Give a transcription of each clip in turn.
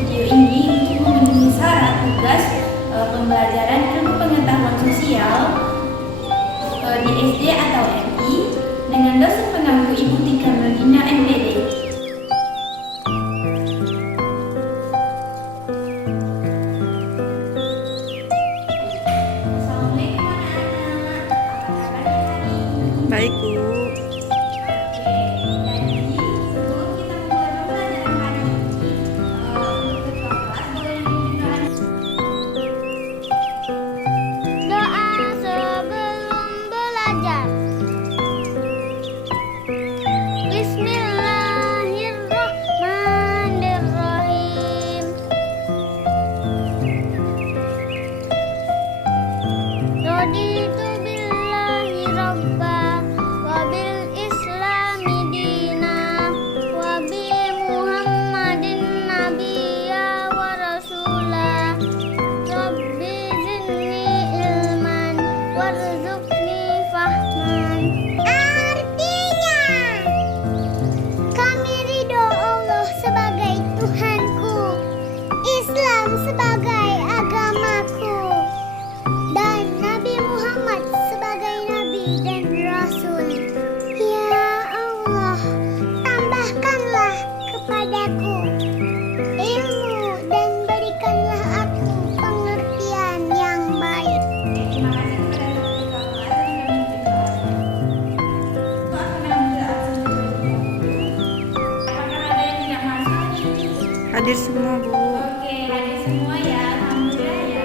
video ini untuk memenuhi syarat tugas pembelajaran ilmu pengetahuan sosial di SD atau MI dengan dosen pengampu Ibu Tika Melina MPD. Assalamualaikum anak-anak, apa kabarnya hari ini? Baik, Bu. Doa sebelum belajar. Bismillahirrahmanirrahim. Raditu billahi rabba wa bil islami dina wa bi Muhammadin nabiyya wa rasula. Rabbi zidni ilman warzuqni fahman. Artinya, kami ridho Allah sebagai Tuhanku, Islam sebagai agamaku, dan Nabi Muhammad sebagai Nabi dan Rasul. Ya Allah, tambahkanlah kepadaku ilmu dan berikanlah aku pengertian yang baik. Terima kasih kepada apakah ada yang tidak masuk nih? Hadir semua, Bu. Oke, hadir semua ya, alhamdulillah ya.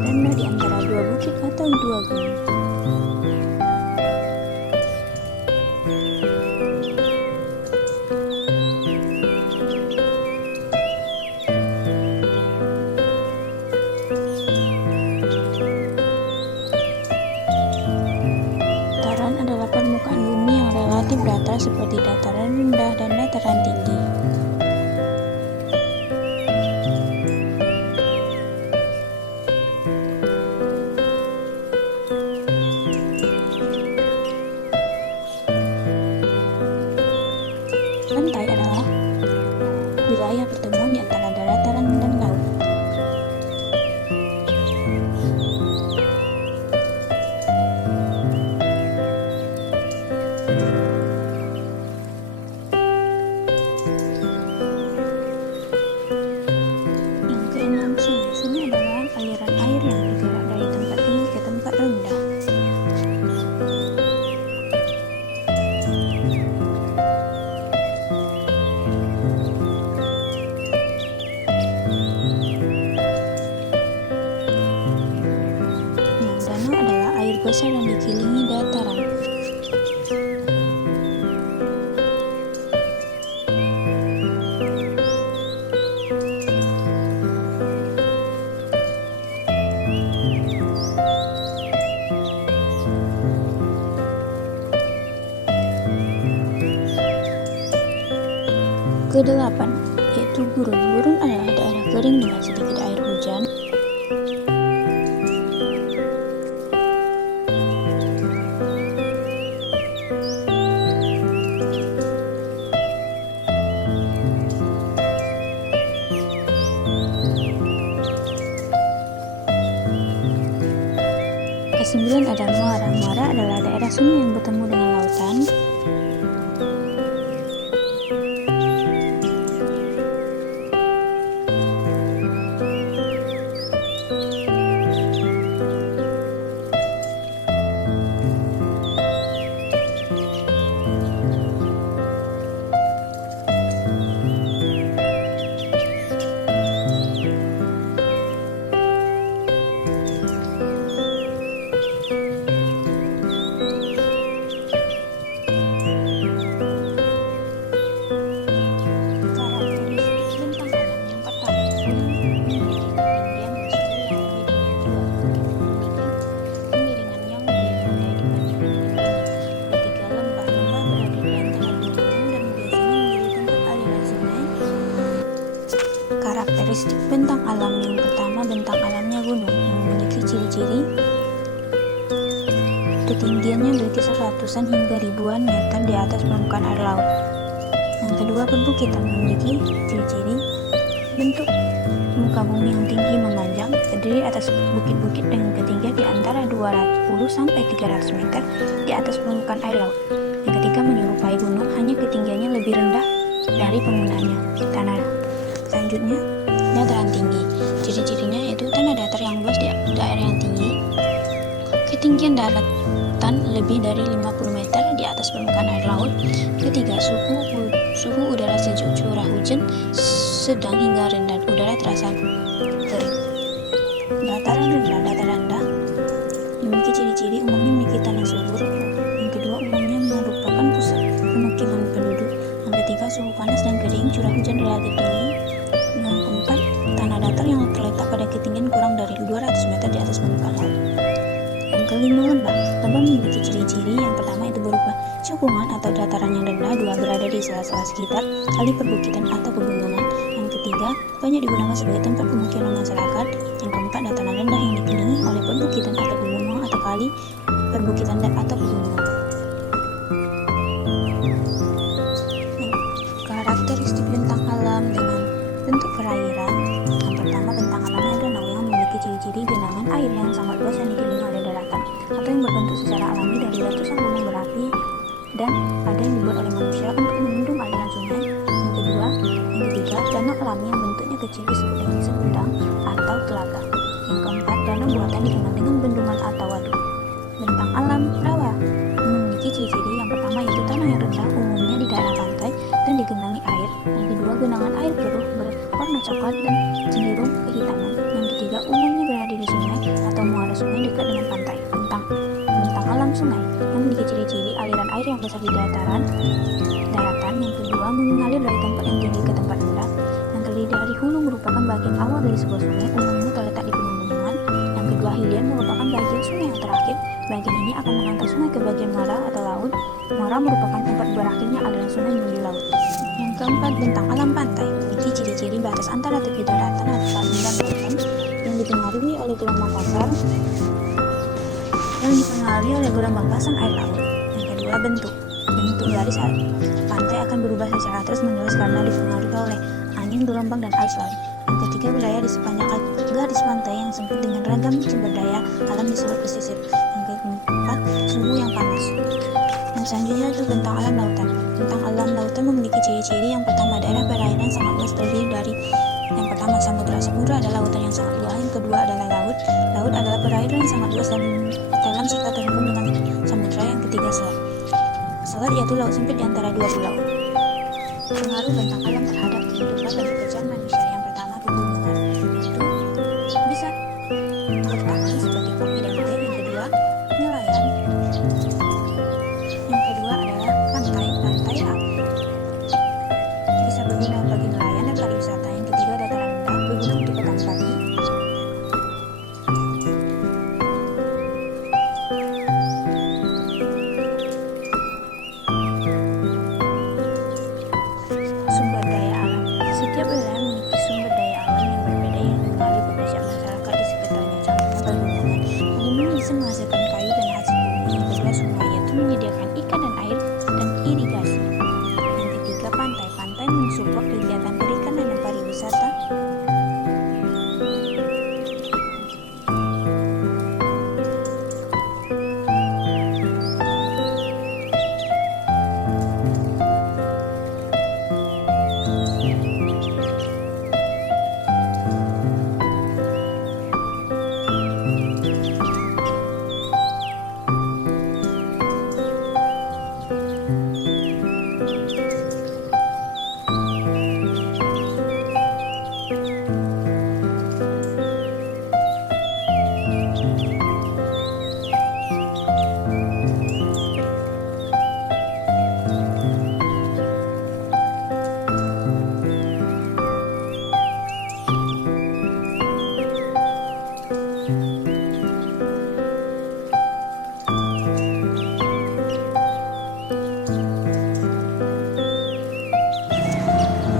rendah di antara dua bukit atau dua gunung. Dataran adalah permukaan bumi yang relatif datar seperti dataran rendah dan dataran tinggi. Pantai adalah wilayah pertemuan di antara dataran dan laut. Yang keenam, sungai. Sungai adalah aliran air yang bergerak dari tempat tinggi ke tempat rendah. Yang danau adalah air besar yang dikelilingi dataran. Kedelapan, yaitu gurun. Gurun adalah daerah kering dengan sedikit air hujan. Kesembilan ada muara. Muara adalah daerah sungai yang bertemu dengan lautan. Karakteristik bentang alam yang pertama, bentang alamnya gunung yang memiliki ciri-ciri ketinggiannya berkisar ratusan hingga ribuan meter di atas permukaan air laut. Yang kedua, perbukitan memiliki ciri-ciri bentuk muka bumi yang tinggi memanjang, terdiri atas bukit-bukit dengan ketinggian di antara 200 sampai 300 meter di atas permukaan air laut. Yang ketiga, menyerupai gunung, hanya ketinggiannya lebih rendah dari penggunaannya. Tanah selanjutnya, dataran tinggi. Ciri-cirinya yaitu tanah datar yang luas di daerah yang tinggi, ketinggian daratan lebih dari 50 meter di atas permukaan air laut. Ketiga, suhu udara sejuk, curah hujan sedang hingga rendah, udara terasa kering. Dataran rendah memiliki ciri-ciri umumnya memiliki tanah subur. Yang kedua, umumnya merupakan pusat pemukiman penduduk. Yang ketiga, suhu panas dan kering, curah hujan relatif tinggi. Yang keempat, tanah datar yang terletak pada ketinggian kurang dari 200 meter di atas permukaan laut. Yang kelima, lembah. Lembah memiliki ciri-ciri yang pertama itu berupa cekungan atau dataran yang rendah, dua berada di sela-sela sekitar kali perbukitan atau pegunungan. Yang ketiga, banyak digunakan sebagai tempat pemukiman masyarakat. Yang keempat, dataran rendah yang dikelilingi oleh perbukitan atau pegunungan atau kali perbukitan atau pegunungan. Karakteristik bentang alam dengan bentuk perairan. Yang pertama, bentang alamnya danau yang memiliki ciri-ciri genangan air yang sangat luas yang dikelilingi oleh daratan atau yang berbentuk secara alami dari letusan gunung berapi, dan ada yang dibuat oleh manusia untuk membendung aliran sungai. Yang ketiga, danau alami yang bentuknya kecil seperti segudang atau telaga. Yang keempat, danau buatan dikenal dengan bendungan atau waduk. Bentang alam rawa memiliki ciri-ciri yang pertama yaitu tanah yang rendah, umumnya di daerah pantai dan digenangi air. Yang kedua, genangan air keruh berwarna coklat dan cenderung kehitaman. Yang ketiga, umumnya berada di sungai sungai yang memiliki ciri-ciri aliran air yang besar di daratan. Yang kedua, mengalir dari tempat yang tinggi ke tempat rendah. Yang terdiri dari hulu merupakan bagian awal dari sebuah sungai, umumnya terletak di pegunungan. Yang kedua, hilir merupakan bagian sungai yang terakhir. Bagian ini akan mengantar sungai ke bagian muara atau laut. Muara merupakan tempat berakhirnya aliran sungai menuju laut. Yang keempat, bentang alam pantai memiliki ciri-ciri batas antara tepi daratan atau salju dan lautan yang dipengaruhi oleh gelombang pasang air laut. Yang kedua, bentuk garis pantai akan berubah secara terus-menerus karena dipengaruhi oleh angin, gelombang, dan arus laut. Yang ketiga, wilayah di sepanjang garis pantai yang sempit dengan ragam sumber daya alam disebut pesisir. Yang keempat, suhu yang panas. Yang selanjutnya itu bentang alam lautan. Bentang alam lautan memiliki ciri-ciri. Yang pertama, daerah perairan sangat luas, terdiri dari yang pertama samudra. Samudra adalah lautan yang sangat luas. Yang kedua adalah laut. Laut adalah perairan yang sangat luas dan dalam serta terhubung dengan samudra. Yang ketiga, selat yaitu laut sempit di antara dua pulau. Pengaruh bentang alam terhadap kehidupan dan pekerjaan manusia. Yang pertama, pegunungan, yaitu bisa bertani seperti kopi dan teh. Yang kedua, nelayan. Yang kedua adalah pantai bisa berguna bagi nelayan dan pariwisata. Yang ketiga, dataran rendah berguna untuk petani padi. Sumber daya alam. Setiap wilayah memiliki sumber daya alam yang berbeda yang mempengaruhi pekerjaan masyarakat di sekitarnya. Contohnya pegunungan. Pegunungan bisa menghasilkan kayu dan hasil bumi. Yang kedua, sungai yaitu menyediakan ikan dan air dan irigasi. Yang ketiga, pantai. Pantai mensupport kegiatan perikanan dan pariwisata.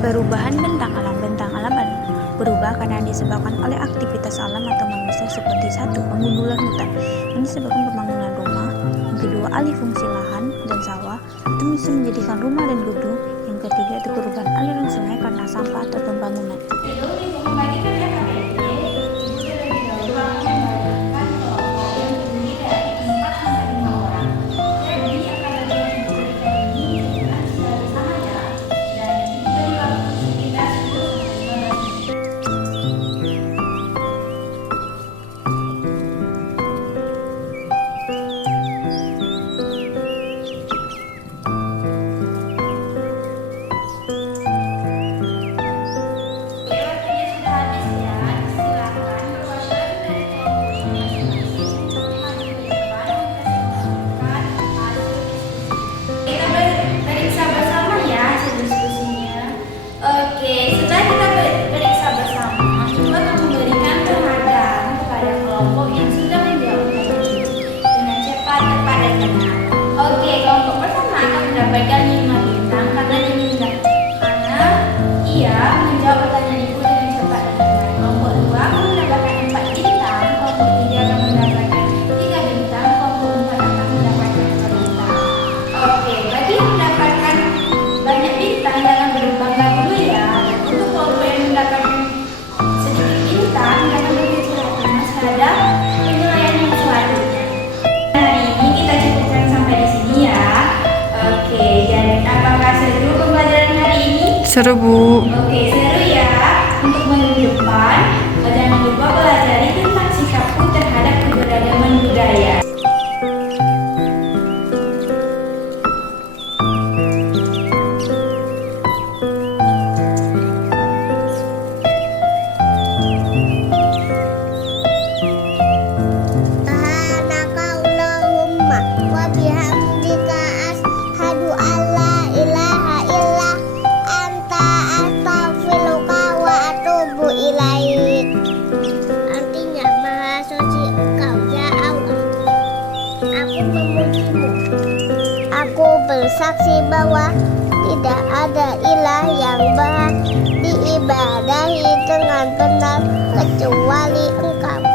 Perubahan bentang alam berubah karena disebabkan oleh aktivitas alam atau manusia seperti satu, pengundulan hutan yang disebabkan pembangunan rumah. Yang kedua, alih fungsi lahan dan sawah itu bisa menjadikan rumah dan gedung. Yang ketiga, itu perubahan aliran sungai karena sampah atau pembangunan. Mendapatkan 5 bintang karena ia menjawab pertanyaan ibu dengan cepat dan benar. Kelompok 2 akan mendapatkan 4 bintang, kelompok 3 akan mendapatkan 3 bintang, kelompok 4 akan mendapatkan 2 bintang. Oke, bagi yang mendapatkan banyak bintang jangan berbangga dulu ya. Untuk kelompok yang mendapatkan sedikit bintang jangan berkecil hati terhadap penilaian yang selanjutnya. Hari ini kita cukupkan sampai di sini ya. Oke, jadi apakah seru pembelajaran hari ini? Seru, Bu. Oke, seru ya. Untuk minggu depan, jangan lupa pelajari tentang sikapku terhadap keberagaman budaya. Subhanakallahumma wa bersaksi bahwa tidak ada ilah yang berhak diibadahi dengan benar kecuali Engkau.